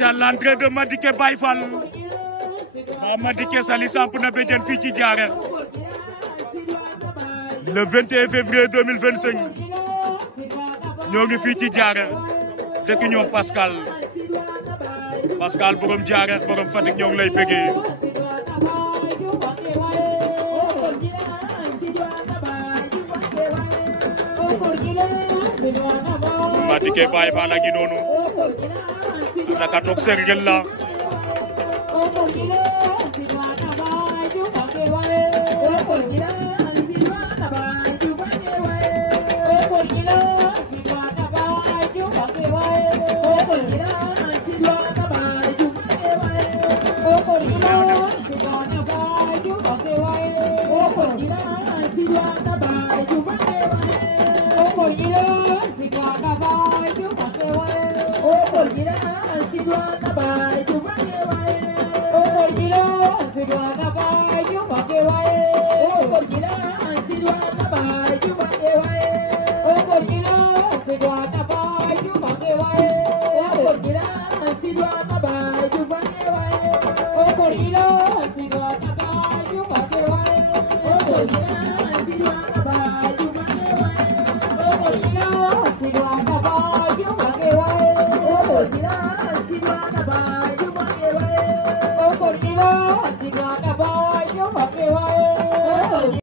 à l'entrée de Madické Baye Fall Madické Sali samp na béjjén fii ci Diarère le 21 février 2025 ñoo ngi fii ci Diarère te ki ñoom Pascal borom Diarère borom Fatick ñoo ngi lay bëggee Madické Baye Fall a ngi noonu naka toog sergel la Oh,